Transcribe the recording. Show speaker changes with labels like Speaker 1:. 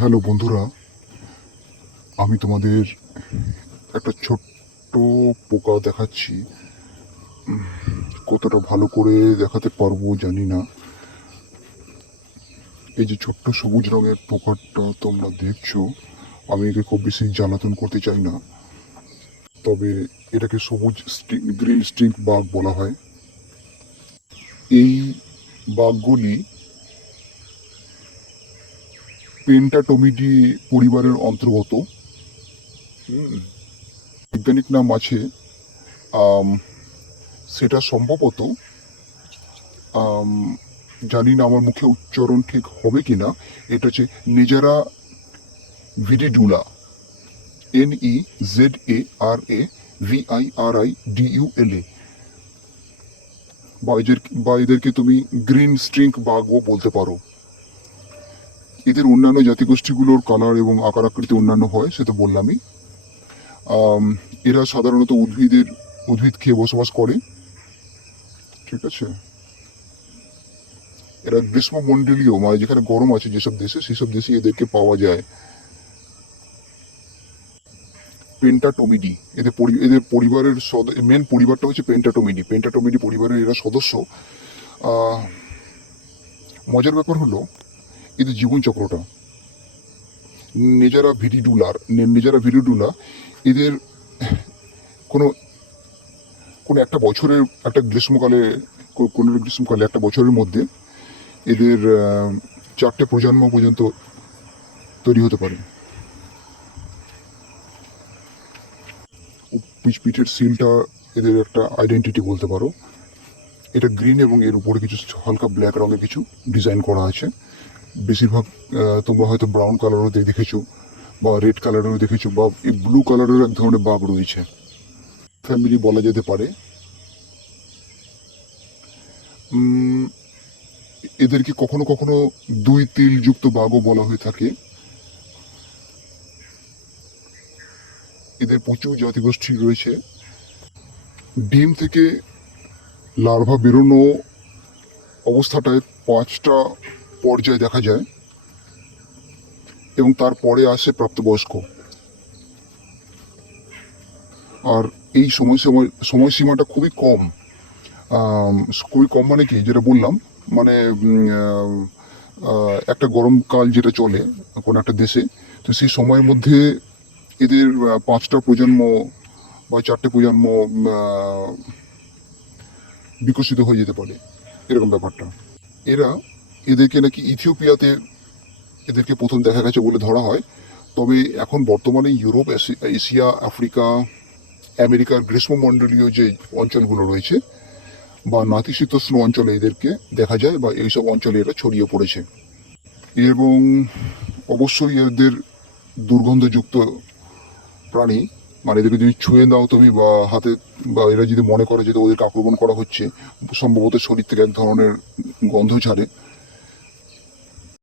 Speaker 1: Hello বন্ধুরা, আমি তোমাদের একটা ছোট্ট পোকা দেখাচ্ছি। কতটা ভালো করে দেখাতে পারব জানি না। এই যে ছোট্ট সবুজ রঙের পোকাটা তোমরা দেখছ, আমি একে খুব বেশি জ্বালাতন করতে চাই না। তবে এটাকে সবুজ গ্রিন স্টিক বাঘ বলা হয়। এই বাঘগুলি পেন্টাটোমিডি পরিবারের অন্তর্গত। হুম, বৈজ্ঞানিক নাম আছে সেটা সম্ভবত জানি না আমার মুখে উচ্চারণ ঠিক হবে কি না এটা হচ্ছে নেজারা ভিডিডুলা N E Z A R A V I R I D U L A বা এদের বা এদেরকে তুমি গ্রিন স্ট্রিঙ্ক বাঘও বলতে পারো। এদের অন্যান্য জাতিগোষ্ঠীগুলোর কালার এবং আকার আকৃতি অন্যান্য হয়, সেটা বললামই। এরা সাধারণত উদ্ভিদের, উদ্ভিদ খেয়ে বসবাস করে। ঠিক আছে? এরা গ্রীষ্মমণ্ডলীয় মানে যেখানে গরম আছে যেসব দেশে, সেসব দেশে এদেরকে পাওয়া যায়। পেন্টাটোমিডি এদের এদের পরিবারের মেন পরিবারটা হচ্ছে পেন্টাটোমিডি পেন্টাটোমিডি পরিবারের এরা সদস্য। মজার ব্যাপার হলো এদের জীবনচক্রটা নেজারা ভিরিডুলার নিজেরা ভিরিডুলা এদের কোনো কোনো একটা বছরের একটা গ্রীষ্মকালে কোনো গ্রীষ্মকালে একটা বছরের মধ্যে এদের চারটে প্রজন্ম পর্যন্ত তৈরি হতে পারে পিঠের সিলটা এদের একটা আইডেন্টিটি বলতে পারো এটা গ্রিন এবং এর উপরে কিছু হালকা ব্ল্যাক রঙের কিছু ডিজাইন করা আছে বেশিরভাগ তোমরা হয়তো ব্রাউন কালারও দেখেছ, বা রেড কালারেরও দেখেছ, বা এই ব্লু কালারের এক ধরনের বাঘ রয়েছে। ফ্যামিলি বলা যেতে পারে। এদেরকে কখনো কখনো দুই তিল যুক্ত বাঘও বলা হয়ে থাকে। এদের প্রচুর জাতিগোষ্ঠী রয়েছে। ডিম থেকে লার্ভা বেরোনো অবস্থাটায় পাঁচটা পর্যায়ে দেখা যায় এবং তারপরে আসে প্রাপ্তবয়স্ক। আর এই সময় সময়, সময়সীমাটা খুবই কম। খুবই কম মানে কি? যেটা বললাম মানে একটা গরমকাল যেটা চলে কোনো একটা দেশে, তো সেই সময়ের মধ্যে এদের পাঁচটা প্রজন্ম বা চারটে প্রজন্ম বিকশিত হয়ে যেতে পারে। এরকম ব্যাপারটা। এরা এদেরকে নাকি ইথিওপিয়াতে এদেরকে প্রথম দেখা গেছে বলে ধরা হয়। তবে এখন বর্তমানে ইউরোপ এশিয়া, আফ্রিকা, আমেরিকার গ্রীষ্মমণ্ডলীয় যে অঞ্চলগুলো রয়েছে বা নাতিশীতোষ্ণ অঞ্চলে এদেরকে দেখা যায় বা এইসব অঞ্চলে এরা ছড়িয়ে পড়েছে। এবং অবশ্যই এদের দুর্গন্ধযুক্ত প্রাণী মানে এদেরকে যদি ছুঁয়ে দাও তুমি বা হাতে, বা এরা যদি মনে করে যে ওদেরকে আক্রমণ করা হচ্ছে, সম্ভবত শরীর থেকে এক ধরনের গন্ধ ছাড়ে।